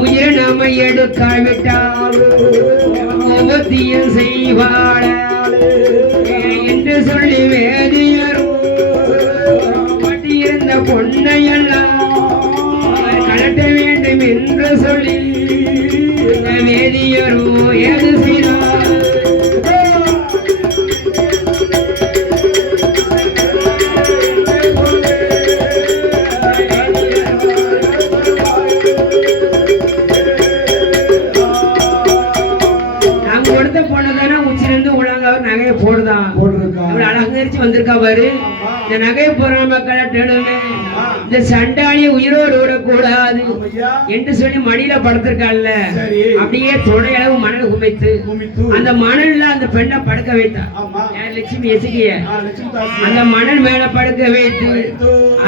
உயிரை நாம எடுக்காவிட்டால் உபத்தியம் செய்வாள் என்று சொல்லி வேதியரும் பட்டியிருந்த பொன்னையெல்லாம் கலட்ட வேண்டும் என்று சொல்லி வேதியரும் ஏது செய்தார். அலங்கரிச்சு வந்திருக்கா பாரு. இந்த நகையை போறாம கலட்டணுமே, இந்த சண்டாளியை உயிரோடு விடக்கூடாது என்று சொல்லி மடியில படுத்திருக்காள்ல, அப்படியே தொடையளவு மணல் குமைத்து அந்த மணல்ல அந்த பெண்ணை படுக்க வைத்தா. லட்சுமி எசுகிய அந்த மணல் மேல படுக்க வைத்து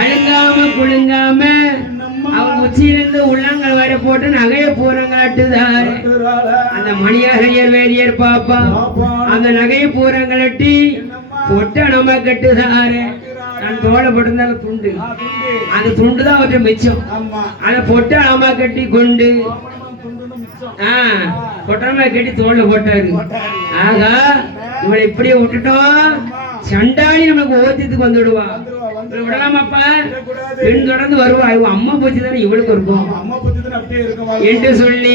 அழுங்காம குழுங்காம அவன் உச்சியிலிருந்து உள்ளங்கள் வரை போட்டு நகைய பூரங்களாட்டுதாரு. அந்த மணியாகையர் வேதியர் பாப்பா அந்த நகையை பூரங்களாட்டி பொட்ட நம்ம கட்டுதாரு. நான் தோலை போட்டிருந்தாலும் துண்டு, அந்த துண்டு தான் அவற்றை மிச்சம். அந்த பொட்ட அம்மா கட்டி கொண்டு பொட்டமா கட்டி தோல்ல போட்டாரு. ஆகா இவளை இப்படியே விட்டுட்டோம், சண்டாளி நமக்கு ஓத்தியத்துக்கு வந்துடுவா. விடலாமாப்பா, பெண் தொடர்ந்து வருவா. இவன் அம்மா போச்சு தானே இவளுக்கு இருக்கும் என்று சொல்லி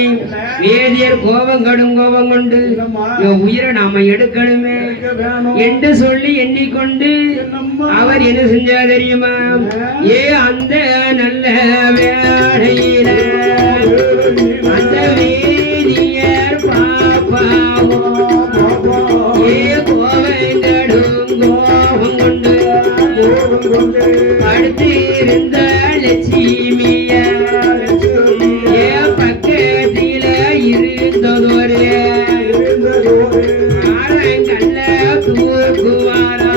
வேதியர் கோபம் கடும் கோபம் கொண்டு உயிரை நாம எடுக்கணுமே என்று சொல்லி எண்ணிக்கொண்டு அவர் என்ன செஞ்சா தெரியுமா? அந்த நல்ல வேளையில அந்த வேதியர் பாப்பாவோ கோபம் கொண்டு அடுத்திருந்த லட்சுமிய பக்கத்தில இருந்ததொரு ஆரங்கல்ல தூக்குவாரா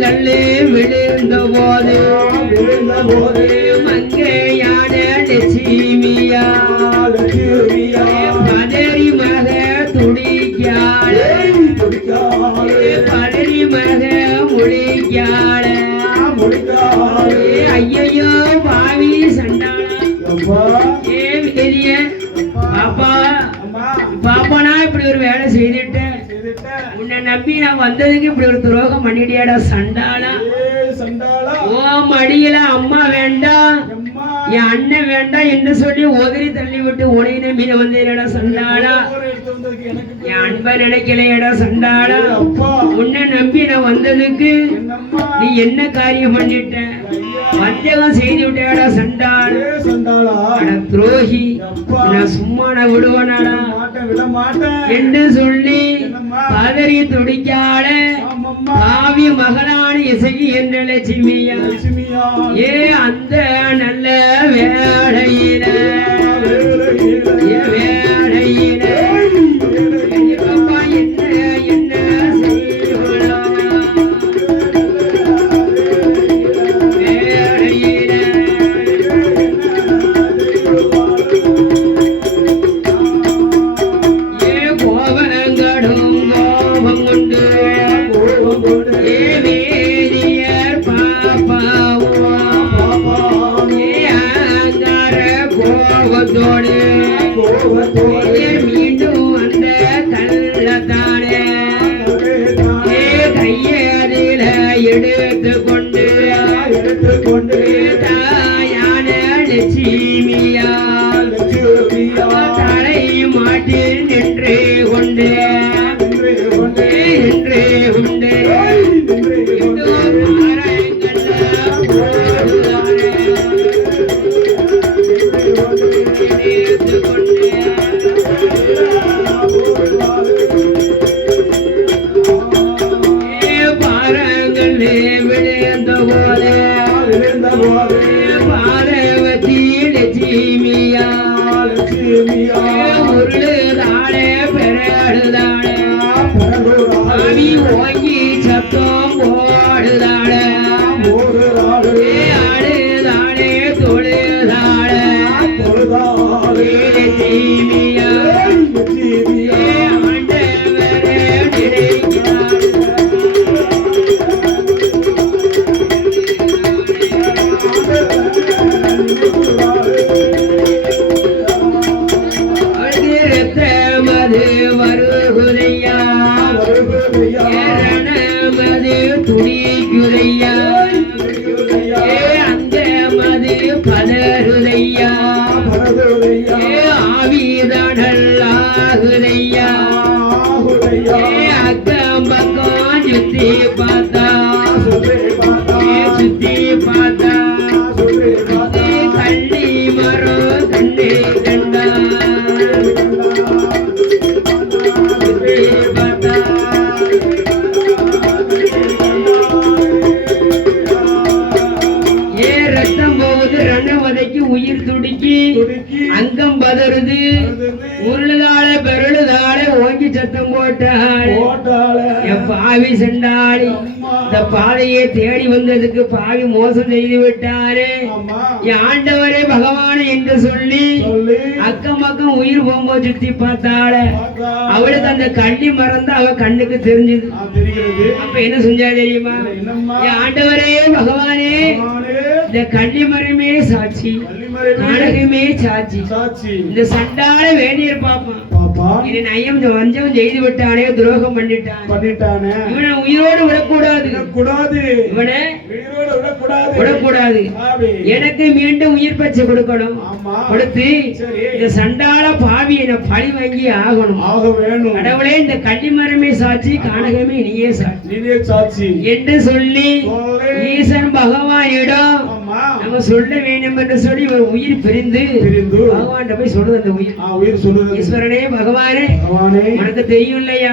தலையிட விழுந்த போது மங்கையான லட்சுமியா பதறி மக துடிக்காள பதறி மக முழிக்காள ஐயோ பாவி சண்டாளா பெரிய பாப்பா பாப்பானா இப்படி ஒரு வேலை செய்துட்டேன், உன்னை நம்பி நான் வந்ததுக்கு இப்படி ஒரு துரோகம் பண்ணிடியாடா சண்டாளா. ஓ மடியில அம்மா வேண்டாம் என் அண்ணன் வேண்டாம் என்று சொல்லி உதறி தள்ளி விட்டு உனைய நம்பின வந்தேடா சண்டாளா. என் அன்பை நினைக்கலையடா சண்டாளா. உன்னை நம்பி நான் வந்ததுக்கு நீ என்ன காரியம் பண்ணிட்ட? வஞ்சகம் செய்து விட்டாடா சண்டாளா. துரோகி, நான் சும்மா நான் விடுவனாடா என்று சொல்லி பதறி துடிக்காட காவி மகளான இசைக்கு என்ற லட்சுமியா அந்த நல்ல வேளையில மீண்டும் அந்த கள்ளத்தானே கையதில எடுத்து கொண்டு தாயான லட்சுமியா தலை மாட்டில் நின்று கொண்டு பார்வதி லட்சுமியா உருளுதாளே பெறாடுதாளே ஓங்கி சத்தம் போடுதாளே ஜீவியா ஆண்டவரே நினைக்கிறார் ரத்தமது வருகுதையா ஏரணமது துடிக்குதையா அங்கமது பதறுதையா ஆவிதடல்லாகுதையா அக்கம் பக்கம் சுத்தி பார்த்தா சுத்தி பார்த்தா கள்ளி மரம் கண்ணே கண்டா உயிர் துடிக்கி அங்கம் பதறுது உருளுதாள பெருளுதாள ஓங்கி சத்தம் போட்டாள் பாவி சென்றாளி இந்த பாதையை தேடி வந்ததுக்கு பாவி மோசம் செய்து விட்டாரே ஆண்டவரே பகவான் என்று சொல்லி அக்கம் பக்கம் உயிர் போகும்போது சுத்தி பார்த்தாள அவளுக்கு அந்த கள்ளி மறந்து அவ கண்ணுக்கு தெரிஞ்சது அப்ப என்ன செஞ்சா தெரியுமா ஆண்டவரே பகவானே இந்த கள்ளி மரமே சாட்சி நாடகமே சாட்சி இந்த சண்டால வேணியர் பாப்பான் இதை நயம் வஞ்சம் செய்து விட்டானே துரோகம் பண்ணிட்டானே இவனை உயிரோடு விடக்கூடாது இவனை விடக்கூடாது எனக்கு மீண்டும் உயிர் பச்சை கொடுக்கணும் கொடுத்து இந்த சண்டால பாவி என பழி வாங்கி ஆகணும் கடவுளே இந்த கள்ளி மரமே சாட்சி காணகமே நீயே சாட்சி என்று சொல்லி ஈசன் பகவானிடம் நம்ம சொல்ல வேண்டும் என்று சொல்லி உயிர் பிரிந்து பகவான் போய் சொல்றது அந்த உயிர் சொல்லுது ஈஸ்வரனே பகவானே உனக்கு தெரியும் இல்லையா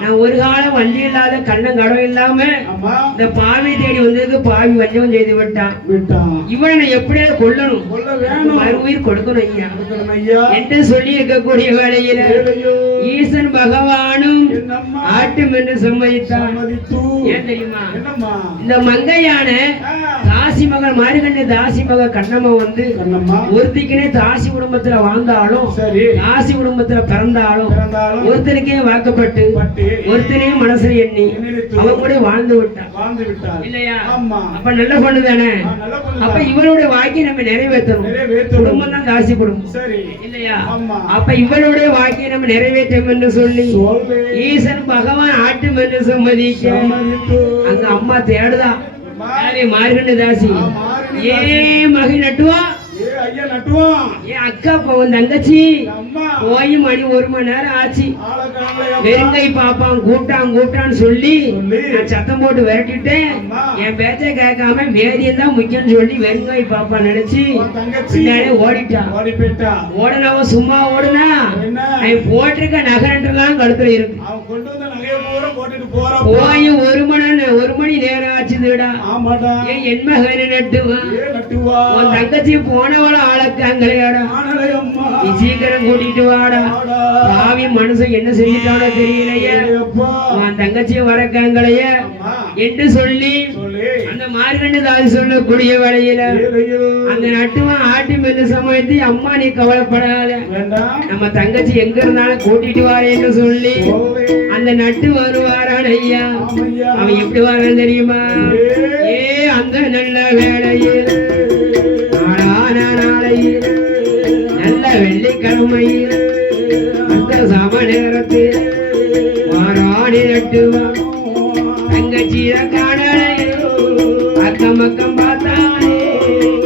நான் ஒரு காலம் வண்டி இல்லாத கண்ணம் கடம் இல்லாம இந்த பாவி தேடி வந்ததுக்கு பாவி வஞ்சம் செய்து விட்டான் இவனை எப்படியாவது கொல்லணும் மறு உயிர் கொடுக்கணும் ஐயா என்று சொல்லி இருக்கக்கூடிய வேளையில ஈசன் பகவானும் ஆட்டும் என்று சம்மதித்தான் ஏன் தெரியுமா இந்த மங்கையான தாசி மகன் மாறுகண்ட தாசி மக கண்ணம்மா வந்து ஒருத்திக்குனே தாசி குடும்பத்துல வாழ்ந்தாலும் தாசி குடும்பத்துல பிறந்தாலும் ஒருத்தருக்கே வாக்கப்பட்டு ஒருத்தனே மனசுல எண்ணி அவன் கூட வாழ்ந்து விட்டான் இல்லையா அப்ப நல்ல பொண்ணு தானே அப்ப இவளுடைய வாக்கியை நம்ம நிறைவேற்றணும் குடும்பம் தான் தாசி குடும்பம் இல்லையா அப்ப இவளுடைய வாக்கியை நம்ம நிறைவேற்றும் என்று சொல்லி ஈசன் பகவான் ஆட்டும் என்று சம்மதிக்க அங்க அம்மா தேடுதா மார்கண்ட தாசி ஏ மகி நட்டுவா அக்கா தங்கச்சி போய் மணி 1 மணி நேரம் ஆச்சு வெறுங்கை பாப்பான் கூப்பிட்டான்னு சொல்லி நான் சத்தம் போட்டு விரட்டிட்டேன் என் பேச்சை கேட்காம வேதியம் தான் முக்கியம் சொல்லி வெறுங்கை பாப்பான் நினைச்சு ஓடிட்டா ஓடனவ சும்மா ஓடுனா அவன் போட்டிருக்க நகரன்றெல்லாம் கழுத்துல இருக்கு போய் 1 மணி நேரம் ஆச்சுதுடா என் மகனை நட்டுவான் உன் தங்கச்சி போனவள ஆளக்காங்களையாடா சீக்கிரம் கூட்டிட்டு வாடா பாவி மனுஷன் என்ன செஞ்சிட்டானோ தெரியலையே உன் தங்கச்சிய வரக்காங்களைய என்று சொல்லி அந்த மார்கண்ட தாசி சொல்லக்கூடிய வேளையில அந்த நட்டுவான் ஆட்டி மெல்ல சமயத்தை அம்மா நீ கவலைப்படாத நம்ம தங்கச்சி எங்க இருந்தாலும் கூட்டிட்டு வாரு என்று சொல்லி அந்த நட்டு வருவாரான் ஐயா அவன் எப்படி வரான் தெரியுமா அந்த நல்ல வேளையில் நாளையில் நல்ல வெள்ளிக்கிழமையில் அந்த சம நேரத்தில் வாராணி நட்டுவான் தங்கச்சிய காணலையில் அக்கம் பக்கம் பார்த்தானே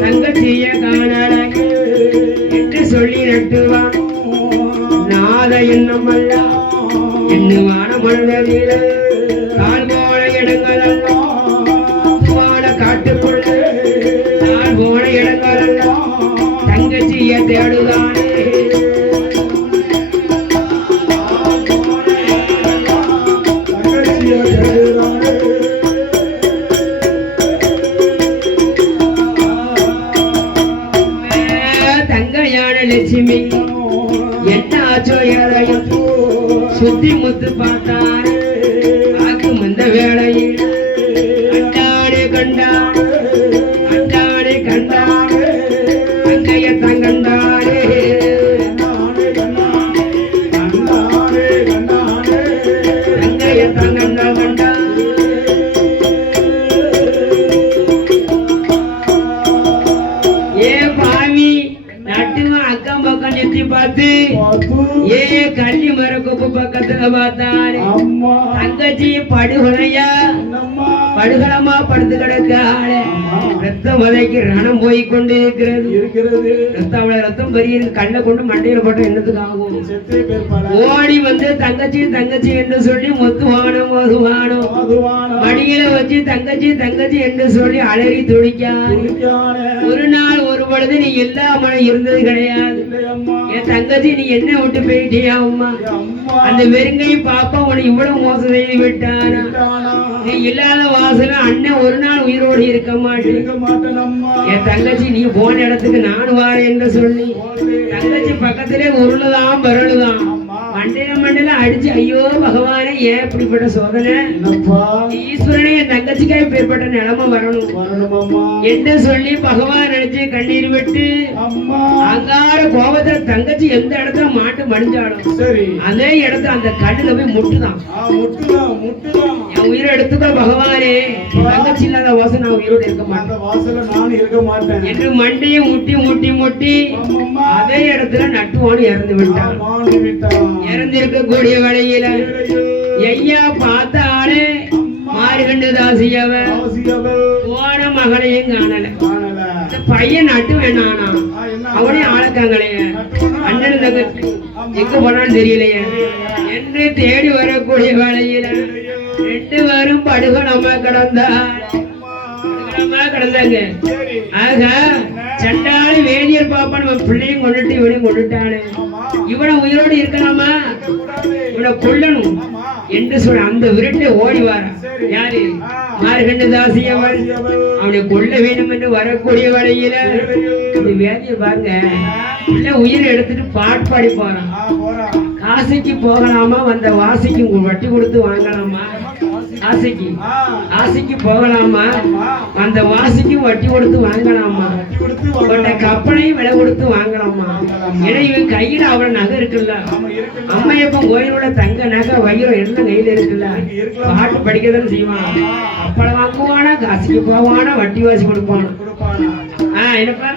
தங்கச்சிய காணலையில் என்று சொல்லி நட்டுவான் நாத எண்ணம் அல்ல எண்ணுவான மனதில் கால் போன இடங்களெல்லாம் காட்டுக்குள்ள கால் போன இடங்களெல்லாம் தங்கச்சிய தேடுதானே தங்கையான லட்சுமி என்ன ஆச்சோ ஏழையும் சுத்தி முத்து பார்த்தாரு ஆக்கும் அந்த வேளையில் அண்டாடே கண்டாடே தங்கைய தங்கண்டாடே பார்த்து ஏ கள்ளி மரக்கொப்பு பக்கத்துல பார்த்தாரு தங்கச்சி படுகொலையா படுகளமா படுத்து கிடக்காள ரத்தம் வதைக்கு ரணம் போய் கொண்டு இருக்கிறது ரத்தம் அவளை ரத்தம் பெரிய கண்ணை கொண்டு மண்டையில போட்டு என்னத்துக்கு ஆகும் ஓடி வந்து தங்கச்சி தங்கச்சி என்று சொல்லி மொத்துவானம் மதுவானம் மடியில வச்சு தங்கச்சி தங்கச்சி என்று சொல்லி அலறி துடிக்கான் ஒரு நாள் ஒரு பொழுது நீ இல்லாம இருந்தது கிடையாது என் தங்கச்சி நீ என்ன விட்டு போயிட்டியா அம்மா அந்த வெறுங்கை பாப்பா உன்னை இவ்வளவு மோசம் செய்து விட்டானா நீ இல்லாத வாசல அண்ணன் ஒரு நாள் உயிரோடு இருக்க மாட்டேன் என் தங்கச்சி நீ போன இடத்துக்கு நான் வாரேன் என்று சொல்லி தங்கச்சி பக்கத்திலே உருளுதான் பரளுதான் மண்டையில அடிச்சு ஐயோ பகவானே ஏன் இப்படிப்பட்ட சோதனை ஈஸ்வரனே என் தங்கச்சிக்காக பேர்பட்ட நிலைமை வரணும் என்று சொல்லி பகவான் நினைச்சு கண்ணீர் விட்டு அங்கார கோபத்துல தங்கச்சி எந்த இடத்துல மாட்டு மடிஞ்சாலும் அதே இடத்துல அந்த கண்ணுல போய் முட்டுதான் என் உயிரை எடுத்துக்கோ பகவானே தங்கச்சி இல்லாத வாசம் நான் உயிரோடு இருக்க மாட்டேன் என்று மண்டையை முட்டி முட்டி முட்டி அதே இடத்துல நட்டுவான்னு இறந்து விட்டான் இறந்திருக்கக்கூடிய வேளையில ஐயா பார்த்தாலே மாறுகண்டு தாசியவன் போன மகளையும் காணல பையன் நட்டு வேணானா அவனையும் ஆளக்காங்களைய அண்ணன் தங்கச்சி எங்க போனான்னு தெரியலையே என்று தேடி வரக்கூடிய வேளையில ரெண்டு பேரும் படுகணமா கிடந்தாங்க ஆக சண்டாளி வேதியர் பாப்பா நம்ம பிள்ளையும் கொண்டுட்டு இவனையும் கொண்டுட்டானே இவனை உயிரோடு இருக்கலாமா இவனை கொல்லணும் என்று சொல்ல அந்த விரட்டை ஓடி வார யாரு மார்கண்ட தாசியவன் அவனை கொல்ல வேண்டும் என்று வரக்கூடிய வழியில வேதியர் பாருங்க பிள்ளை உயிரை எடுத்துட்டு பாட்பாடி போறான் காசிக்கு போகலாமா வந்த வாசிக்கு வட்டி கொடுத்து வாங்கலாமா ஆசைக்கு போகலாமா அந்த வாசிக்கும் வட்டி கொடுத்து வாங்கலாமா கப்பலையும் விலை கொடுத்து வாங்கலாமா ஏன்னா இவன் கையில அவள நகை இருக்குல்ல அம்மையப்ப கோயிலோட தங்க நகை வயிறம் எல்லாம் கையில இருக்குல்ல பாட்டு படிக்கதான் செய்வான் கப்பலை வாங்குவானா காசிக்கு போவானா வட்டி வாசி கொடுப்பானா என்னப்பா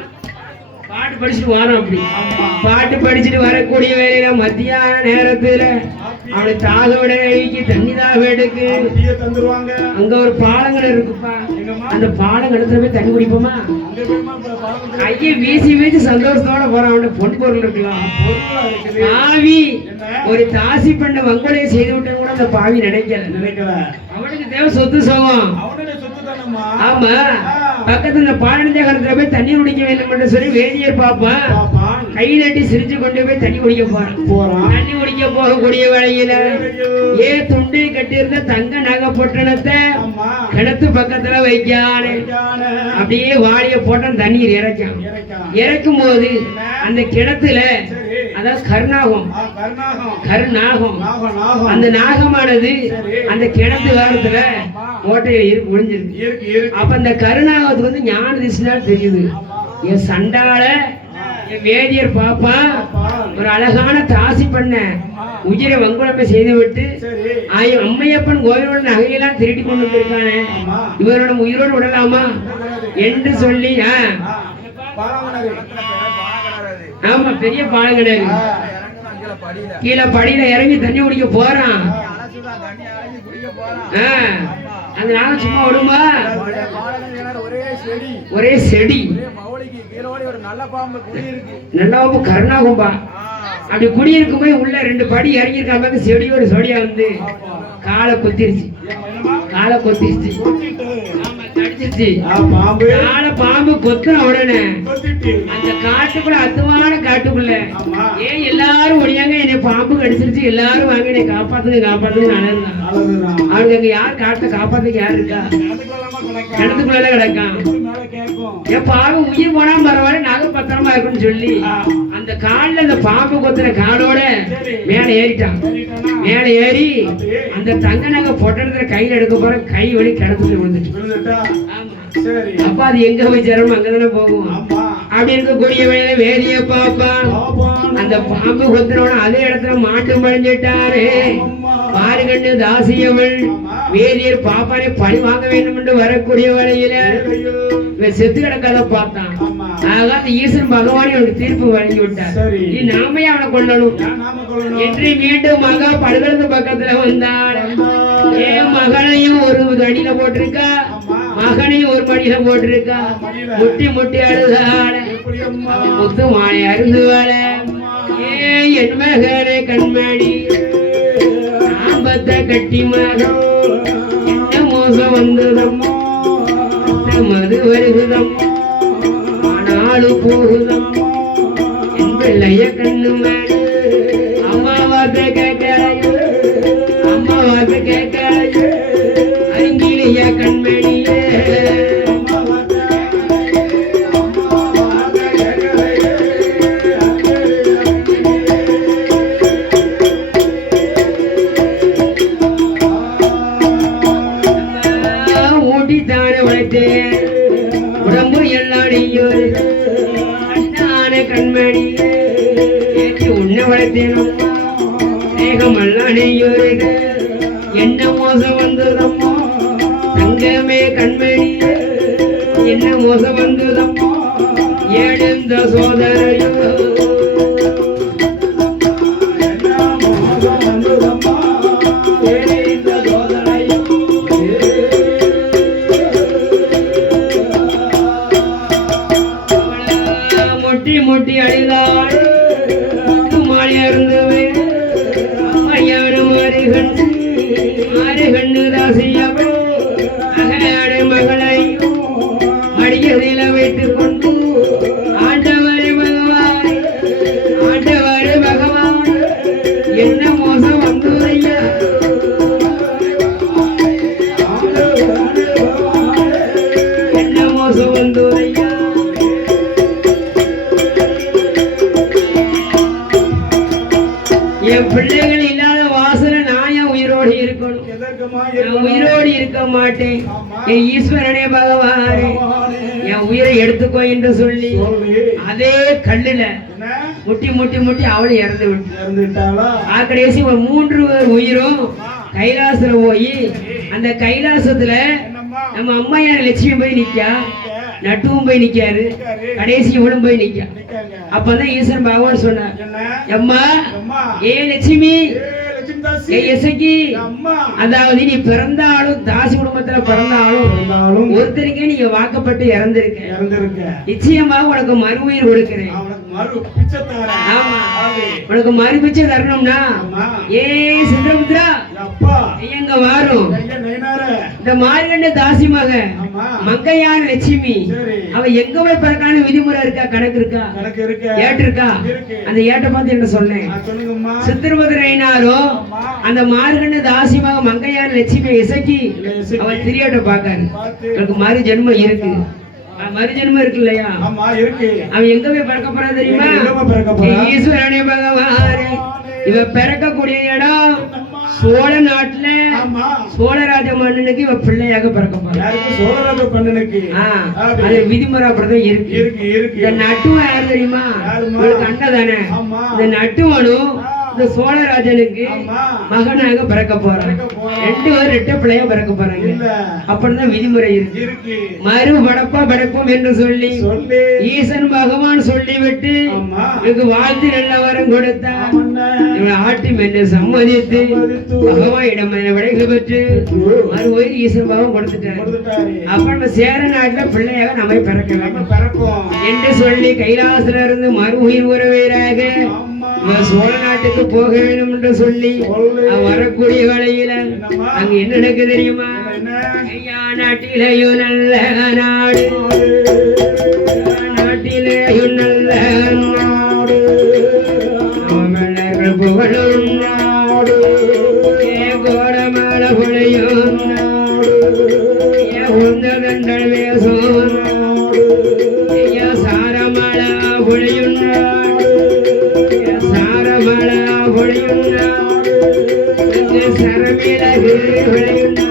பாட்டு படிச்சுட்டு வரோம் அப்படி பாட்டு படிச்சுட்டு வரக்கூடிய வேலையில மத்தியான நேரத்துல அவளை தாகோட தண்ணி தாக எடுக்கு அங்க ஒரு பாலங்கள் இருக்குப்பா அந்த பாலங்கடத்துல போய் தண்ணி குடிப்போமா கையை வீசி வீசி சந்தோஷத்தோட போறான் அவன பொன் பொருள் இருக்கலாம் பாவி ஒரு தாசி பண்ண வங்கொலையை செய்து விட்டு கூட அந்த பாவி நினைக்கல அவனுக்கு தேவை சொத்து சோகம் ஆமா பக்கத்துல இந்த பாலனந்த காலத்துல போய் தண்ணி குடிக்க வேண்டும் என்று சொல்லி வேதியர் பாப்பா கை தட்டி சிரிச்சு கொண்டு போய் தண்ணி குடிக்க போறான் தண்ணி குடிக்க போகக்கூடிய வேளையில துண்டு கட்டி இருந்த தங்க நகை பொட்டணத்தை கிணத்து பக்கத்துல வைக்கானே அப்படியே வாளிய போட்ட தண்ணீர் இறக்கும் போது அந்த கிணத்துல அதாவது கருநாகம் அந்த நாகமானது அந்த கிணத்து காலத்துல ஓட்டையில ஒளிஞ்சிருக்கு அப்ப அந்த கருநாகத்துக்கு வந்து ஞான திசையால் தெரியுது என் சண்டால வேதியர் பாப்பா ஒரு அழகான தாசி பண்ண உயிரை வங்குழமை செய்து விட்டு அம்மையப்பன் கோயிலோட நகையெல்லாம் திருடி கொண்டு வந்திருக்கானே இவரோட உயிரோடு விடலாமா என்று சொல்லி ஆமா பெரிய பாலம் கிடையாது கீழே படியில இறங்கி தண்ணி குடிக்க போறான் அந்த நாள் சும்மா விடுமா ஒரே செடி நல்ல பாம்பு கருணாகும்பா அப்படி குடியிருக்கும் போய் உள்ள 2 படி இறங்கி இருக்காம செடியோட செடியா வந்து காலை கொத்திருச்சு பாம்பு கொத்துன உடனே அந்த காட்டுக்குள்ள அத்துவான காட்டுக்குள்ள ஏன் எல்லாரும் ஒடியாங்க என்னை பாம்பு கடிச்சிருச்சு எல்லாரும் வாங்க என்னை காப்பாத்துங்க அவனுக்கு அங்க யார் காட்டை காப்பாத்துக்கு யாரு இருக்கா கிணத்துக்குள்ள கிடக்கான் என் பாம்பு உயிர் போனா பரவாயில்ல நகை பத்திரமா இருக்குன்னு சொல்லி அந்த காலில் அந்த பாம்பு கொத்தின காலோட மேல ஏறி அந்த தங்க நகை பொட்டணத்துல கையில எடுக்க போற கை வலி கிணத்துல விழுந்துட்டு அப்ப அது எங்க போய் சேரணும் அங்கதானே போகும் அப்படி இருக்கக்கூடிய வேலை வேதிய பாப்பா அந்த பாம்பு கொத்தினோட அதே இடத்துல மாட்டு மழிஞ்சிட்டாரு மாறுகண்டு தாசியவள் வேதியர் பாப்பானை பழி வாங்க வேண்டும் என்று வரக்கூடிய வேலையில செத்து கிடக்காத பார்த்தான் ஆக அந்த ஈசன் பகவான் அவனுக்கு தீர்ப்பு வழங்கி விட்டார். நீ நாமே அவனை கொள்ளணும் என்று மீண்டும் மகா படுகிறது பக்கத்துல வந்தான். என் மகனையும் ஒரு அடியில போட்டிருக்கா, மகனையும் ஒரு மடியில போட்டிருக்கா. முட்டி முட்டி அழுதாட முத்து மாலை அருந்துவாள. என் மகனே கண்மணி ஆம்பத்த கட்டி மகன் என்ன மோசம் வந்ததம்மா, மது வருகுதம்மா, ஆனாலும் போகுதம்மா என் பிள்ளைய கண்ணு மேலே. அம்மா வார்த்தை கேட்கலையோ, அம்மா வார்த்தை கேட்கலையோ, அருங்கிலிய கண்மணியே. ஊட்டித்தானே வளைத்தேன் உடம்பு எல்லாம் நெய்யோரு அண்ணான கண்மணி ஏற்றி உன்னை வளைத்தேனும் தேகமெல்லாம் நெய்யோருக. என்ன மோசம் வந்ததம்மா தங்கமே கண்மணி, என்ன மோசம் வந்ததம்மா ஏழுந்த சோதரையோ. முட்டி அழிதாள் மாலை அருந்தவே ஐயான மாறுகண்ணு மாறுகண்ணு தாசியவோ அகலாடு மகளையும் மடியதில வைத்துக் கொண்டு ஆண்டவரே பகவான், ஆண்டவரே பகவான் என்ன மோசம் வந்துரையா, என்ன மோசம் வந்துரையா. என் பிள்ளைகள் இல்லாத வாசல நான் என் உயிரோடு இருக்கணும், நான் உயிரோடு இருக்க மாட்டேன். என் ஈஸ்வரனே பகவானே என் உயிரை எடுத்துக்கோ என்று சொல்லி அதே கல்லுல முட்டி முட்டி முட்டி அவளை இறந்து விட்டாளா. கடைசி ஒரு 3 உயிரும் கைலாசத்துல போய் அந்த கைலாசத்துல நம்ம அம்மையான லட்சுமி போய் நிக்கா, நட்டுவும் போய் நிக்காரு, கடைசி இவளும் போய் நிக்கா. அப்பதான் ஈஸ்வரன் பகவான் சொன்னார், அம்மா ஏ லட்சுமி அதாவது நீ பிறந்தாலும் தாசி குடும்பத்துல பிறந்தாலும் ஒருத்தருக்கே நீங்க வாக்கப்பட்டு இறந்திருக்க, நிச்சயமாக உனக்கு மறு உயிர் கொடுக்கிறேன். உனக்கு மறு பிச்சை தரணும்னா ஏ சந்திரமுத்ரா எங்க வாரும் இந்த மார்கண்ட தாசி மக மங்கையான லட்சுமி அவ எங்க போய் பிறக்கான விதிமுறை இருக்கா, கணக்கு இருக்கா, ஏட்டு இருக்கா? அந்த ஏட்டை பார்த்து என்ன சொன்னேன், சித்திரபுத்திரனாரும் அந்த மார்கண்ட தாசி மக மங்கையான லட்சுமி இசைக்கு அவன் திரியேட்ட பாக்காரு. எனக்கு மறு ஜென்மம் இருக்கு, மறு ஜென்மம் இருக்கு இல்லையா? அவன் எங்க போய் பிறக்க போறான் தெரியுமா? ஈஸ்வரனே பகவான் இவ பிறக்கக்கூடிய இடம் சோழ நாட்டுல சோழராஜ மன்னனுக்கு இவ பிள்ளையாக பிறக்க போறான். அது விதிமுறை அப்படிதான் இருக்கு. இந்த நட்டுவன் யாரு தெரியுமா? அண்ணதானே. இந்த நட்டுவனும் இந்த சோழராஜனுக்கு மகனாக பிறக்க போறான். 2 பேரும் 2 பிள்ளையா பிறக்க போறாங்க. அப்படிதான் விதிமுறை இருக்கு. மறு படைப்போம் என்று சொல்லி ஈசன் பகவான் சொல்லிவிட்டு எனக்கு வாழ்த்து நல்ல வரம் கொடுத்தா இவனை ஆட்டி மென்று சம்மதித்து பகவான் இடம் விடைகள் பெற்று மறு உயிர் ஈசன் பகவான் கொடுத்துட்டாரு. அப்ப நம்ம சேர நாட்டுல பிள்ளையாக நம்ம பிறக்க வேண்டும் என்று சொல்லி கைலாசல இருந்து மறு உயிர் உறவீராக சோழ நாட்டுக்கு போக வேண்டும் என்று சொல்லி வரக்கூடிய வேளையில அங்க என்ன நடக்கு தெரியுமா? நாட்டிலேயும் நல்ல நாடு, நாட்டிலேயும் நல்ல நாடு, புகழும் நாடு, கோடமல புழையும் நாடு, உந்தகண்டல் வேசும் நாடு, சாரமல புழையும் நாடு, சாரமல புழையும் நாடு, சரமிளகு விளையும் நாடு.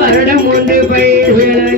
வருடம் ஒன்று பயிர் விளையும்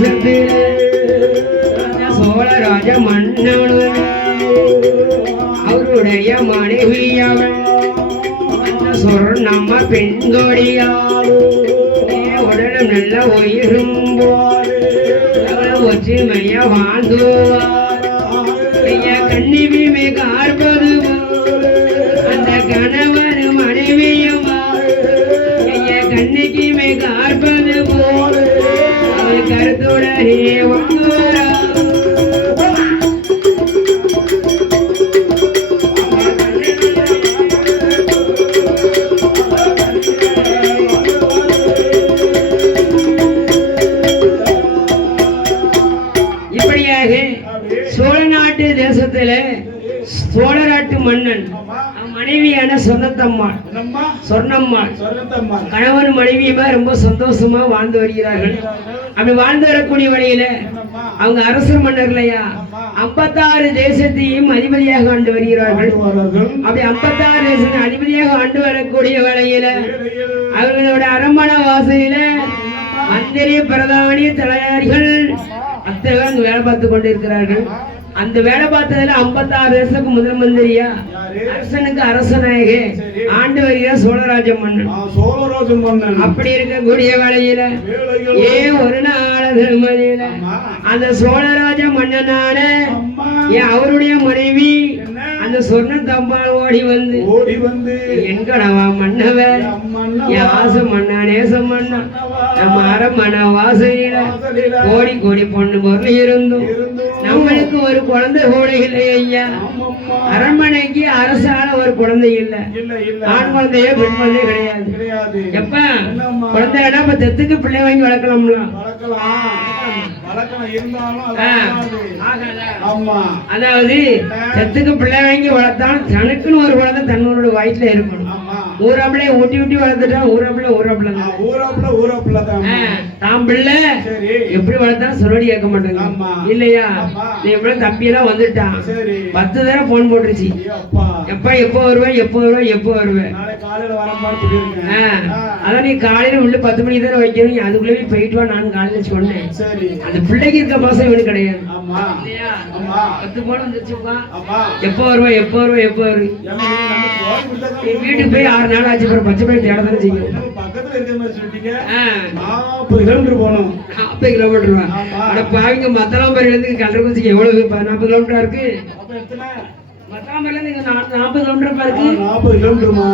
தேசத்தில் சோழராஜ மன்னனு அவருடைய மனைவியவள் அந்த சொர்ணம்ம பெண்கொடியாள் உடலும் நல்ல உயிரும் ஒற்றுமைய வாழ்ந்துவார் கண்ணிவி மிக ஆர்ப்பது அந்த கணவர் மனைவியும் கண்ணிக்கு மிக ஆர்ப்பது போல் அவர் கருத்துடனே வாழ்வாரா. சோழ நாட்டு தேசத்துல சோழராட்டு மன்னன் மனைவியான சொர்ணத்தம்மாள் கணவன் மனைவியுமா ரொம்ப சந்தோஷமா வாழ்ந்து வருகிறார்கள். அப்படி வாழ்ந்து வரக்கூடிய வழியில அவங்க அரசர் மன்னர் இல்லையா 56 தேசத்தையும் அதிபதியாக ஆண்டு வருகிறார்கள். அப்படி 56 தேசத்தை அதிபதியாக ஆண்டு வரக்கூடிய வேளையில அவர்களோட அரண்மனை வாசையில மந்திரி பிரதானி தலையாரிகள் அத்தனை பேர் வேலை பார்த்து கொண்டிருக்கிறார்கள். அந்த வேலை பார்த்ததுல 56 வருஷத்துக்கு முதல் மந்திரியா அரசனுக்கு அரசனாக ஆண்டு வருகிற சோழராஜ மன்னன். அப்படி இருக்கக்கூடிய வேளையில ஒரு நாள் அந்த சோழராஜ மன்னனான அவருடைய மனைவி அந்த சொர்ணத்தம்மாள் ஓடி வந்து என் கணவா மன்னவர் என் ஆசை மன்னா நேசம் மன்னா நம்ம அரண்மனை வாசையில கோடி கோடி பொண்ணு பொருள் இருந்தும் நம்மளுக்கு ஒரு குழந்தை கூட இல்லை ஐயா. அரண்மனைக்கு அரசால ஒரு குழந்தை இல்லை, ஆண் குழந்தையோ பெண் குழந்தையோ கிடையாது. எப்ப குழந்தைனா இப்ப தெத்துக்கு பிள்ளை வாங்கி வளர்க்கலாம்ல. அதாவது தெத்துக்கு பிள்ளை வாங்கி வளர்த்தாலும் தனக்குன்னு ஒரு குழந்தை தன்னோட வயிற்றுல இருக்கணும். ஊராப்பிள்ளைய ஊட்டி ஊட்டி வளர்த்துட்டா ஊராப்பிள்ள தான் பிள்ளை எப்படி வளர்த்தாலும் சொல்லி கேட்க மாட்டாங்க இல்லையா. நீ எப்படி தம்பியெல்லாம் வந்துட்டான் 10 தடவை போன் போட்டுருச்சு. எப்போ வருவேன் அதான் நீ காலையில உள்ள 10 மணிக்கு தானே வைக்கணும், அதுக்குள்ளே போயிட்டு வா நான் காலையில சொன்னேன். அந்த பிள்ளைக்கு இருக்க பாசம் இவனு கிடையாது. 10 போன் வந்துருச்சுப்பா, எப்போ வருவேன் வீட்டுக்கு போய் 6 நாள் ஆச்சு. அப்புறம் பச்சை பயிர் தேட தானே செய்யும். பக்கத்துல இருக்க மாதிரி சொல்லிட்டீங்க. 40 கிலோமீட்டர் போகணும். 40 கிலோமீட்டர் ஆனா பாவிங்க மத்தலாம்பரில இருந்து கண்டகுச்சிக்கு எவ்வளவு 40 கிலோமீட்டர் இருக்கு. மத்தலாம்பரில இருந்து 40 கிலோமீட்டர் இருக்கு. 40 கிலோமீட்டர்மா.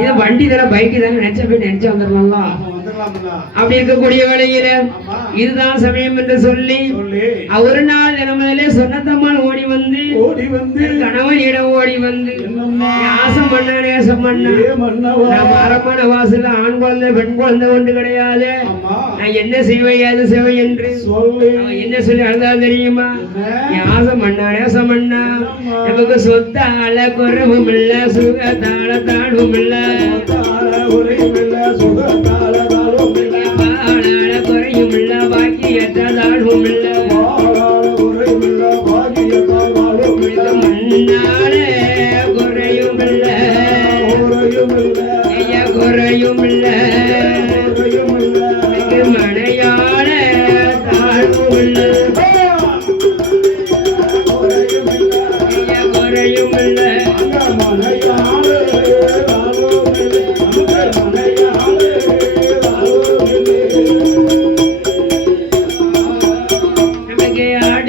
இது வண்டி தானே பைக்கு தானே நினைச்சு வந்துடலாம்ல. அப்படி இருக்கக்கூடிய வேளையில இதுதான் சமயம் என்று சொல்லி ஒரு நாள் தினமதிலே சொர்ணத்தம்மாள் ஓடி வந்து கணவனிடம் ஓடி வந்து ஆசம் பண்ண நேசம் பண்ண அரண்மனை வாசல ஆண் குழந்தை பெண் குழந்தை ஒன்று கிடையாது, நான் என்ன செய்வேன் ஏது செய்வேன் என்று என்ன சொல்லி அழுதா தெரியுமா. ஆசம் பண்ண நேசம் பண்ணா நமக்கு சொத்தால குறைவும் இல்ல சுகத்தால தாழ்வும் இல்ல குறையும் இல்ல பாக்கியத்தை தாழ்வும் இல்ல மண்ணால குறையும் இல்ல குறையும் இல்ல மழையால தாழ்வும் இல்ல குறையும் இல்ல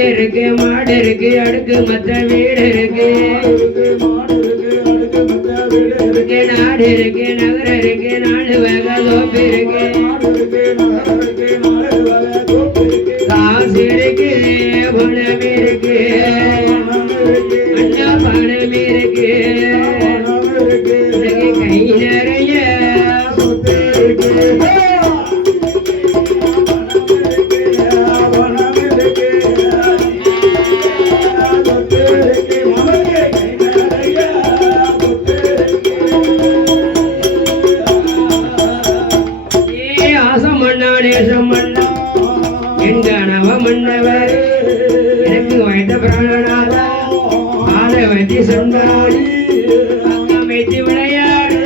இருக்கு மாடு இருக்கு அடுக்கு மத்த வீடு இருக்கு நாடு இருக்கு நகரம் இருக்கு 4 வகை தோப்பு இருக்கு காசு இருக்கு பணம் இருக்கு அண்ணா பணம் இருக்கு கை நிறைய சொத்து இருக்கு எனக்கு வைத்த பிராணநாதா ஆத வைத்தி சொன்னாடி அங்கம் வைத்து விளையாடு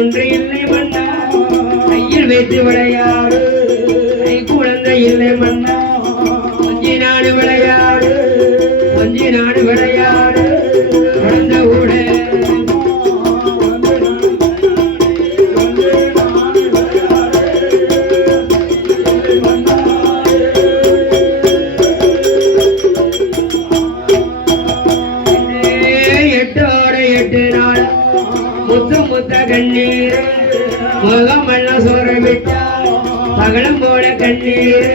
ஒன்று இல்லை மன்னா கையில் வைத்து விளையாடு கண்ணீர் முகமெல்லாம் சோற விட்டா பகலம் போல கண்ணீர்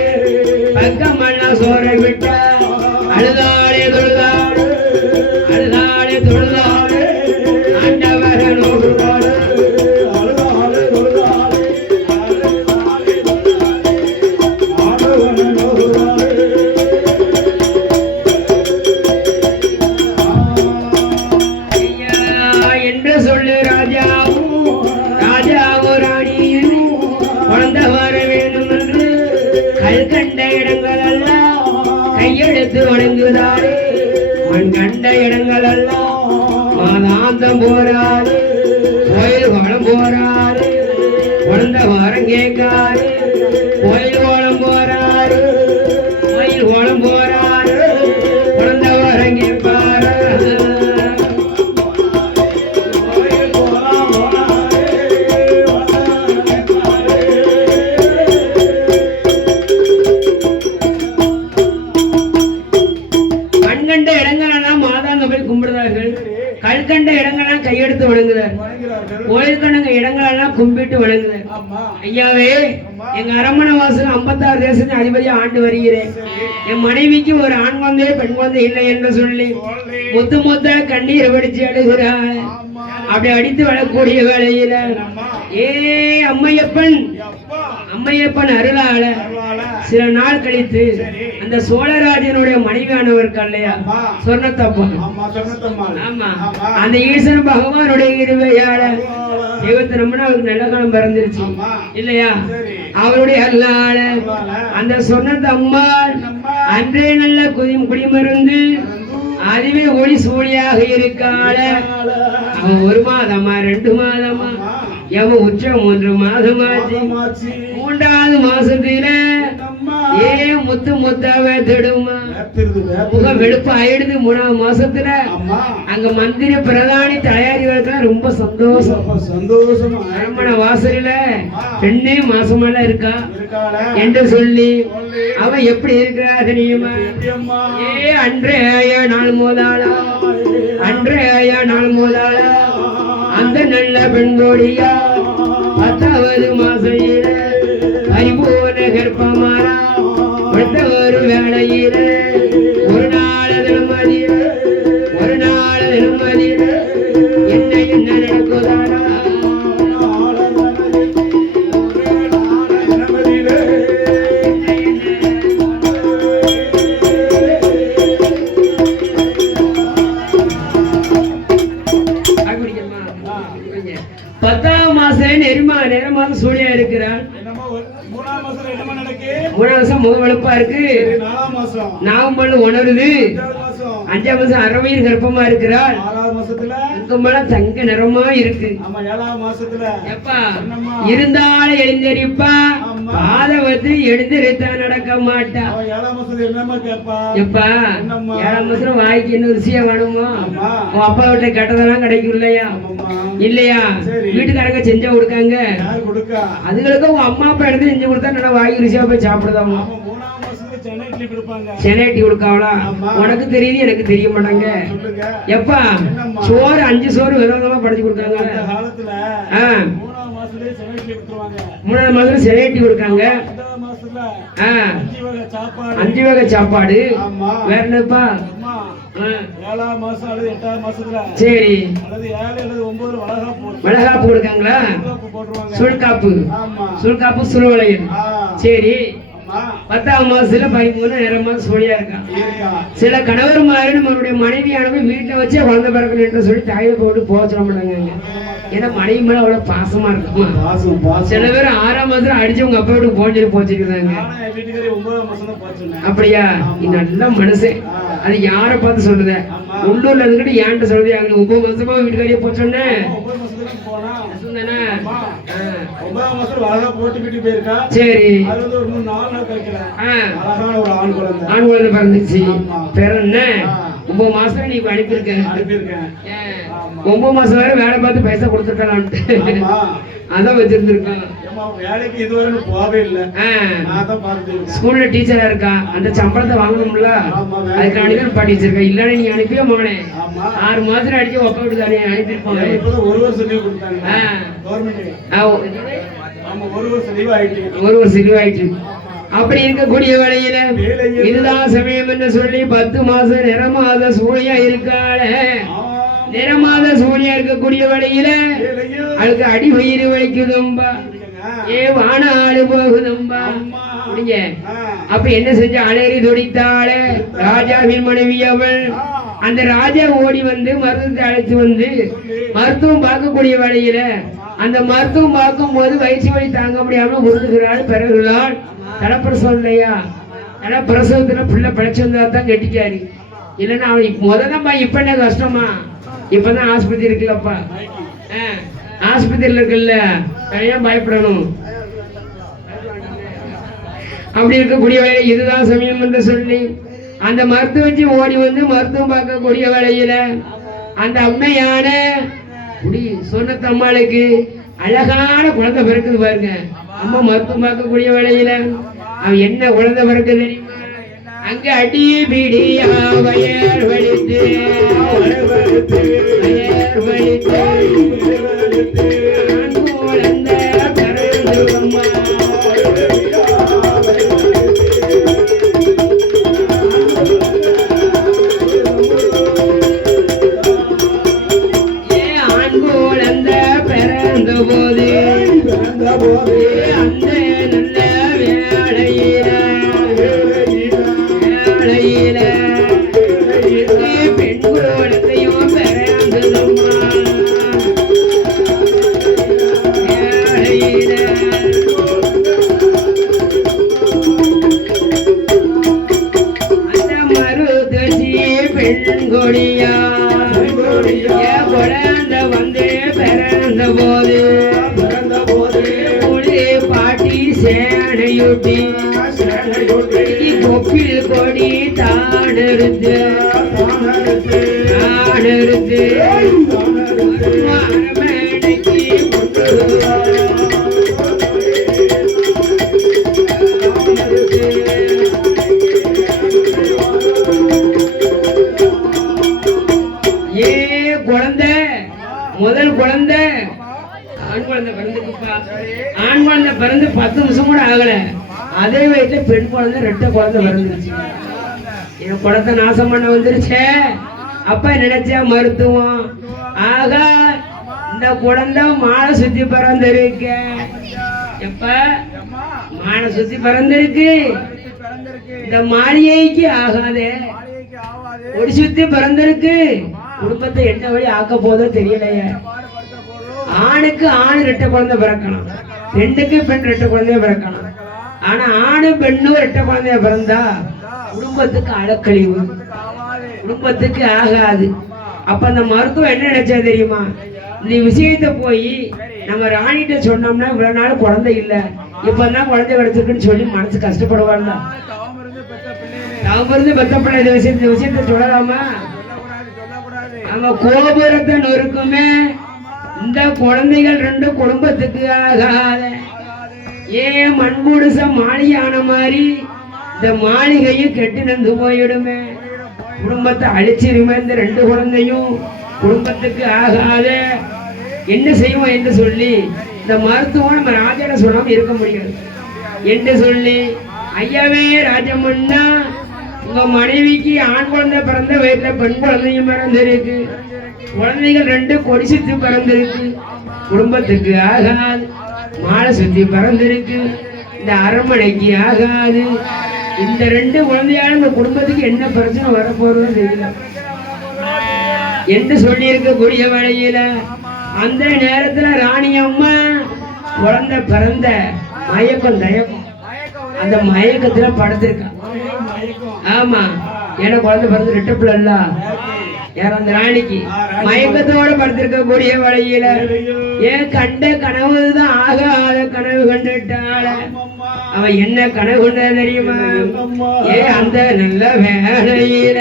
பக்கமெல்லாம் சோற விட்டா அழுதாளே தொழுதாடு அழுதாளே தொழுதாடு ஆண்டவர நோடுவாடு கையெடுத்து வணங்குதாரு மண் கண்ட இடங்கள் எல்லாம் மாதாந்தம் போறாரு கோயில் வளம் போறாரு குழந்த வாரம் கேட்காரு கோயில் வளம் போறாரு கோயில் வளம் போறாரு குழந்த வாரம் கேட்பாரு கல்கண்ட இடங்கள்லாம் கையெடுத்து வணங்குதார் கோயில் கண்ட இடங்களெல்லாம் கும்பிட்டு வணங்குதார் ஐயாவே எங்க அரண்மனை வாசல் 56 தேசத்தின் அதிபதியா ஆண்டு வருகிறேன் என் மனைவிக்கு ஒரு ஆண் குழந்தை பெண் குழந்தை இல்லை என்று சொல்லி முத்து முத்த கண்ணீர் வடிச்சு அழுகிறார் அப்படி அடித்து வரக்கூடிய வேளையில ஏ அம்மையப்பன் அம்மையப்பன் அருளால சில நாள் கழித்து அந்த சோழராஜனுடைய மனைவியானவர் இல்லையா சொர்ணத்தப்பன் ஆமா அந்த ஈஸ்வரன் பகவானுடைய இருவையால தெய்வத்தை நம்பினா அவருக்கு நல்ல காலம் பிறந்துருச்சு இல்லையா அவருடைய அருளால அந்த சொர்ணத்தம்மாள் அன்றே நல்ல குடிமருந்து அதுவே ஒளி சூழியாக இருக்காள அவன் 1 மாதமா 2 மாதமா எவன் உச்சம் 3 மாதமாச்சு 3வது மாசத்துல ஏ முத்து முத்தாவே திடுமா முக வெளுப்பு ஆயிடுது 3வது மாசத்துல அங்க மந்திரி பிரதானி தயாரி வரதுலாம் ரொம்ப சந்தோஷமா அரண்மனை வாசலில 2 மாசமெல்லாம் இருக்கா என்று சொல்லி அவன் எப்படி இருக்கிறா தெரியுமா ஏ அன்றே ஐயா நாள் மோதாளா அன்றே ஐயா நாள் மோதாளா அந்த நல்ல பெண்கோடியா 10வது மாசையில பரிபூர்ண கர்ப்பமாரா பட்ட ஒரு வேளையில ஒரு நாள் நிம்மதியில என்ன நடக்குதாரா நேரமாக சூழியா இருக்கிறான் 3 மாசம் முகவெளுப்பா இருக்கு 4 மாதம் உணருது 5 மாசம் அறவையில் கர்ப்பமா இருக்கிறாள் 6 மாசத்துல தங்க நிறமா இருக்கு 7 மாசத்துல எப்பா இருந்தாலும் எழுந்தரிப்பா பாதவத்து எழுந்திருத்தா நடக்க மாட்டா 7 மாசத்துல என்னமா கேப்பா எப்பா 7 மாசம் வாய்க்கு என்ன ருசியா வேணுமா உன் அப்பா வீட்டுல கெட்டதெல்லாம் கிடைக்கும் இல்லையா வீட்டுக்காரங்க செஞ்சா கொடுக்காங்க அதுகளுக்கு உங்க அம்மா அப்பா எடுத்து செஞ்சு கொடுத்தா நல்லா வாங்கி ருசியா போய் சாப்பிடுதாமா சென்னைட்டி கொடுக்காவளா உனக்கு தெரியுது எனக்கு தெரிய மாட்டாங்க எப்பா சோறு 5 சோறு விதவிதமா படைச்சு கொடுக்காங்க 3வது மாசத்துல சென்னைட்டி கொடுக்காங்க 5 வகை சாப்பாடு வேற என்னப்பா 7 மாசம் அல்லது 8 மாசத்துல சரி அல்லது 7 அல்லது 9 வளகாப்பு கொடுக்காங்களா சுல்காப்பு சுருவளையல் சரி 10ஆம் மாசத்துல 13 நேரமா சோழியா இருக்கான் சில கணவர்மாரு நம்மளுடைய மனைவியானவங்க வீட்டுல வச்சே குழந்தை பிறக்கணும் என்று சொல்லி தாயை போட்டு போக சொல்ல மாட்டாங்க ஏன்னா மனைவி மேல அவ்வளவு பாசமா இருக்குமா சில பேர் 6ஆம் மாசத்துல அடிச்சு உங்க அப்பா வீட்டுக்கு போன்னு சொல்லி போச்சிருக்காங்க அப்படியா நீ நல்ல மனுஷன் அது யார பார்த்து சொல்லுத உள்ளூர்ல இருந்துட்டு ஏன்ட்ட சொல்லுது அங்க 9 மாசமா வீட்டுக்காரியே போச்சோன்னே சரி ஆண் குழந்தை பிறந்துச்சு பிறந்த 9 மாசம் நீ அனுப்பியிருக்க 9 மாசம் வரை வேலை பார்த்து பைசா கொடுத்துருக்கான்ட்டு அதான் வச்சிருந்துருக்கான் வேலைக்கு இதுவரை போவே இல்ல. நான் தான் பார்த்துட்டு ஸ்கூல்ல டீச்சரா இருக்கா, அந்த சம்பளத்தை வாங்கணும்ல, அதுக்காண்டி தான் படிச்சிருக்கேன். இல்லன்னு நீ அனுப்பியே மகனே 6 மாசம் அடிக்க ஒப்ப விடுதானே அனுப்பிருப்பாங்க. ஒரு வருஷம் லீவ் கொடுத்தாங்க கவர்மெண்ட். ஆமா, ஒரு வருஷம் லீவ் ஆயிட்டு. அப்படி இருக்கக்கூடிய வேளையில இதுதான் சமயம் என்று சொல்லி 10 மாசம் நிறமாத சூழியா இருக்காள. நிறமாத சூழியா இருக்கக்கூடிய வேளையில அதுக்கு அடி வயிறு வலிக்குதும்பா, வானாடு போகுதும்பா. முடிஞ்ச அப்ப என்ன செஞ்ச அலறி துடித்தாள ராஜாவின் மனைவி அவள். அந்த ராஜா ஓடி வந்து மருத்துவத்தை அழைத்து வந்து மருத்துவம் பார்க்கக்கூடிய வேளையில அந்த மருத்துவம் பார்க்கும் போது வயிற்று வலி தாங்க முடியாம உருதுகிறாள். பிறகுதான் தலப்பிரசவம் இல்லையா, தலப்பிரசவத்துல பிள்ளை பிழைச்சிருந்தா தான் கெட்டிக்காரு. இல்லைன்னா அவன் முதல்லப்பா இப்ப என்ன கஷ்டமா, இப்பதான் ஆஸ்பத்திரி இருக்குல்லப்பா, ஆஸ்பத்திரியில இருக்குல்ல, தனியா பயப்படணும். அப்படி இருக்கக்கூடிய வேலை இதுதான் சமயம் என்று சொல்லி அந்த மருத்துவச்சி ஓடி வந்து மருத்துவம் பார்க்கக்கூடிய வேலையில அந்த அம்மையான சொன்னத்தம்மாளுக்கு அழகான குழந்தை பிறக்குது பாருங்க. அம்மா மருத்துவம் பார்க்கக்கூடிய வேலையில அவன் என்ன குழந்தை பிறக்கு தெரியுமா, அங்க அடி பிடியா வயர் வலித்து குழந்தை பிறந்தம்மா. அந்த நல்ல வேளையில பெண் குழந்தையும் பிறந்ததும்மா. அந்த மருதசி பெண் கொடியா குழந்தை வந்து பிறந்த போது பாட்டி சேனையுட்டி கொப்பில் கொடி தானெடுத்து அரமனைக்கு குழந்தை முதல் குழந்தை ஆண் குழந்தை பிறந்துக்குப்பா. ஆண் குழந்தை பிறந்து 10 நிமிஷம் கூட ஆகல, அதே வயசுல பெண் குழந்தை 2 குழந்தை பிறந்துருச்சு. என் குழந்தை நாசம் பண்ண வந்துருச்சே. அப்ப நினைச்சா மருத்துவம் ஆக இந்த குழந்தை மாலை சுத்தி பிறந்திருக்க. எப்ப மாலை சுத்தி பிறந்திருக்கு, இந்த மாளிகைக்கு ஆகாதே ஒரு சுத்தி பிறந்திருக்கு. குடும்பத்தை என்ன வழி ஆக்க போதோ தெரியலையே. ஆணுக்கு ஆணு 2 குழந்தை பிறக்கணும், பெண்ணுக்கு பெண் 2 குழந்தைய பிறக்கணும். ஆனா ஆணு பெண்ணும் 2 குழந்தைய பிறந்தா குடும்பத்துக்கு அழக்கழிவு, குடும்பத்துக்கு ஆகாது. அப்ப அந்த மருத்துவம் என்ன நினைச்சா தெரியுமா, இந்த விஷயத்த போய் நம்ம ராணிகிட்ட சொன்னோம்னா இவ்வளவு நாள் குழந்தை இல்லை, இப்பதான் குழந்தை கிடைச்சிருக்குன்னு சொல்லி மனசு கஷ்டப்படுவாங்க. தாமருந்து பெத்த பிள்ளை இந்த விஷயத்த சொல்லலாமா? அவங்க கோபுரத்தை நொறுக்குமே இந்த குழந்தைகள் 2 குடும்பத்துக்கு ஆகாத. ஏன் மண்குடிச மாளிகையான மாதிரி இந்த மாளிகையும் கெட்டு நந்து போயிடுமே, குடும்பத்தை அழிச்சிருமே. இந்த 2 குழந்தையும் குடும்பத்துக்கு ஆகாத. என்ன செய்வோம் என்று சொல்லி இந்த மருத்துவம் நம்ம ராஜாட சொல்லாம இருக்க முடியாது என்று சொல்லி, ஐயாவே ராஜமன்னா உங்க மனைவிக்கு ஆண் குழந்தை பிறந்த வயதுல பெண் குழந்தையும் பிறந்திருக்கு, குழந்தைகள் 2 கொடி சுத்தி பிறந்திருக்கு, குடும்பத்துக்கு ஆகாது. மாலை சுத்தி பிறந்திருக்கு, இந்த அரண்மனைக்கு ஆகாது. இந்த 2 குழந்தையால இந்த குடும்பத்துக்கு என்ன பிரச்சனை வரப்போறதுன்னு தெரியல என்று சொல்லி இருக்கக்கூடிய வேளையில அந்த நேரத்துல ராணி அம்மா குழந்தை பிறந்த மயக்கம் தயக்கம் அந்த மயக்கத்துல படுத்திருக்கா. ஆமா, ஏன்னா குழந்தை பிறந்து 2 பிள்ளைல யார் அந்த ராணிக்கு மயக்கத்தோட படுத்திருக்க கூடிய வேளையில ஏன் கண்ட கனவுதான் ஆகாத கனவு கண்டுட்டாள. அவன் என்ன கனவு கொண்ட தெரியுமா? அந்த நல்ல வேளையில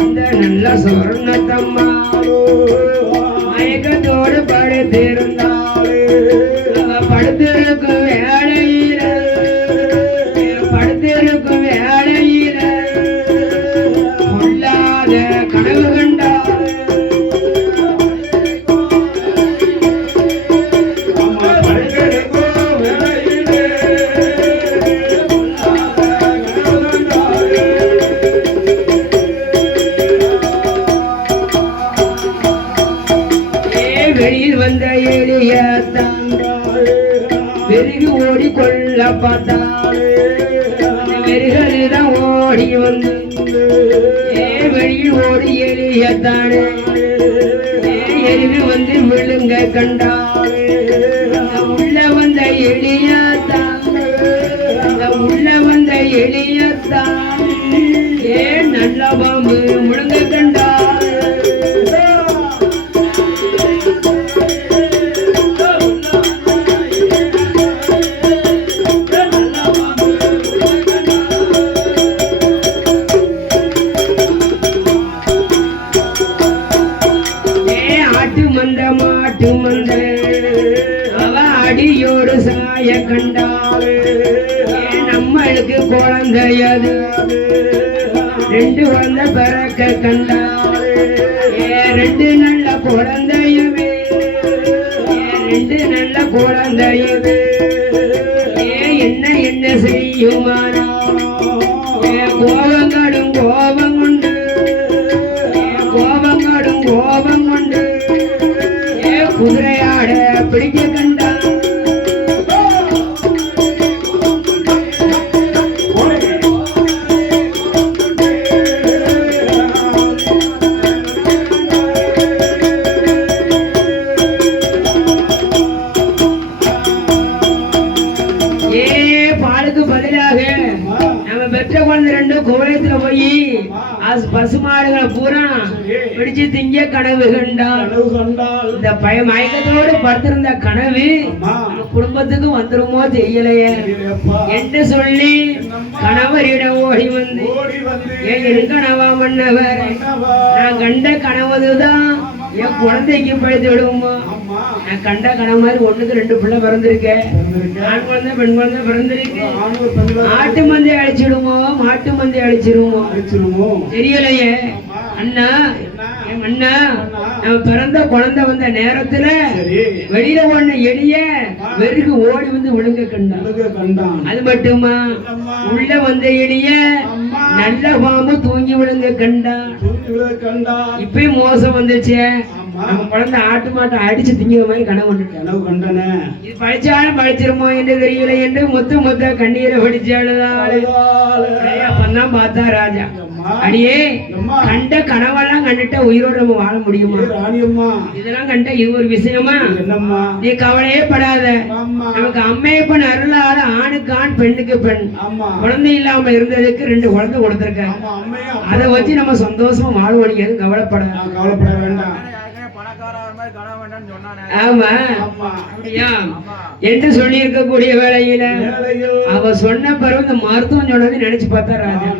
அந்த நல்ல சொர்ணத்தம்மா மயக்கத்தோடு படுத்திருந்தாள். எலியத்தான் வெறுகி ஓடி கொள்ள பார்த்தாள் வெறுகதான் ஓடி வந்து வெளியில் ஓடி எலியத்தானே எருவி வந்து விழுங்க கண்டாள் உள்ள வந்த எலியத்தான் உள்ள வந்த எலியத்தான் நல்ல பாம்பு முழுங்க கண்டாள் மாட்டு மந்த அவ அடியோடு சாய கண்டாள் நம்மளுக்கு குழந்தையது ரெண்டு குழந்தை பிறக்க கண்டாள் ரெண்டு நல்ல குழந்தையுமே ரெண்டு நல்ல குழந்தையுமே என்ன என்ன செய்யுமானா கோபங்களும் கோபம் உண்டு கோபங்களும் கோபம் உண்டு குதிரையாட பிடிக்க கண்டான் பாலுக்கு பதிலாக நம்ம பெற்ற குழந்தை ரெண்டு கோலத்துல போய் பசுமாடுகளை பூரா பிடிச்சு திங்க கனவு கண்டால் இந்த மயக்கத்தோடு படுத்திருந்த கனவு குடும்பத்துக்கு வந்துருமோ தெரியலையே என்று சொல்லி கணவரிடம் ஓடி வந்து என் கனவா மன்னவர் நான் கண்ட கனவுதான் என் குழந்தைக்கு பழுத்து விடுவோமா நான் கண்ட கனவு மாதிரி ஒண்ணுக்கு ரெண்டு பிள்ளை பிறந்திருக்கேன் ஆண் குழந்தை பெண் குழந்தை பிறந்திருக்கு ஆட்டு மந்தை அழிச்சிடுமோ மாட்டு மந்தை அழிச்சிருமோ தெரியலையே அண்ணா அண்ணா நம்ம பிறந்த குழந்தை வந்த நேரத்துல வெளியில ஒண்ணு எளிய வெறுகு ஓடி வந்து விழுங்க கண்டான் அது மட்டுமா உள்ள வந்த எளிய நல்ல பாம்பு தூங்கி விழுங்க கண்டான் இப்பயும் மோசம் வந்துச்சு நம்ம குழந்தை ஆட்டு மாட்டை அடிச்சு திங்கிற மாதிரி கனவு கண்டன இது படிச்சாலும் படிச்சிருமோ என்று தெரியல என்று மொத்த கண்ணீரை படிச்சாலுதான் அப்பதான் பார்த்தா ராஜா அடியே கண்ட கனவெல்லாம் கண்டுட்ட உயிரோடு நம்ம வாழ முடியுமா இதெல்லாம் கண்ட இது ஒரு விஷயமா நீ கவலையே படாத நமக்கு அம்மையப்பன் அருளாத ஆணுக்கு ஆண் பெண்ணுக்கு பெண் குழந்தை இல்லாம இருந்ததுக்கு ரெண்டு குழந்தை கொடுத்திருக்க அதை வச்சு நம்ம சந்தோஷமா வாழ்வோம் எதுவும் கவலைப்பட வேண்டாம் ஆமா அப்படியா என்று சொல்லி இருக்கக்கூடிய வேளையில அவ சொன்ன பிறகு இந்த மருத்துவம் சொன்னது நினைச்சு பார்த்தா ராஜா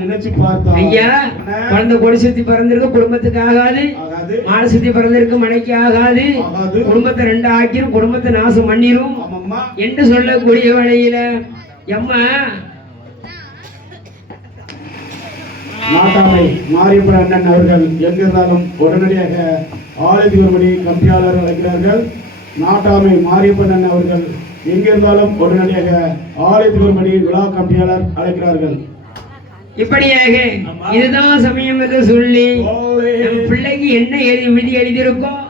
ஐயா குழந்தை கொடி சுத்தி பிறந்திருக்கு குடும்பத்துக்கு ஆகாது மாடு சுத்தி பிறந்திருக்கு மனைக்கு ஆகாது குடும்பத்தை ரெண்டு ஆக்கிரும் குடும்பத்தை நாசம் பண்ணிரும் என்று சொல்லக்கூடிய வேளையில எம்மா நாட்டாமை மாரியப்பன் அண்ணன் அவர்கள் எங்கிருந்தாலும் உடனடியாக ஆலயத்துக்கு வரும்படி கம்பியாளர் அழைக்கிறார்கள். நாட்டாமை மாரியப்பன் அண்ணன் அவர்கள் எங்கிருந்தாலும் உடனடியாக ஆலயத்துக்கு வரும்படி விழா கம்பியாளர் அழைக்கிறார்கள். இப்படியாக இதுதான் சமயம் என்று சொல்லி பிள்ளைக்கு என்ன விதி எழுதியிருக்கோம்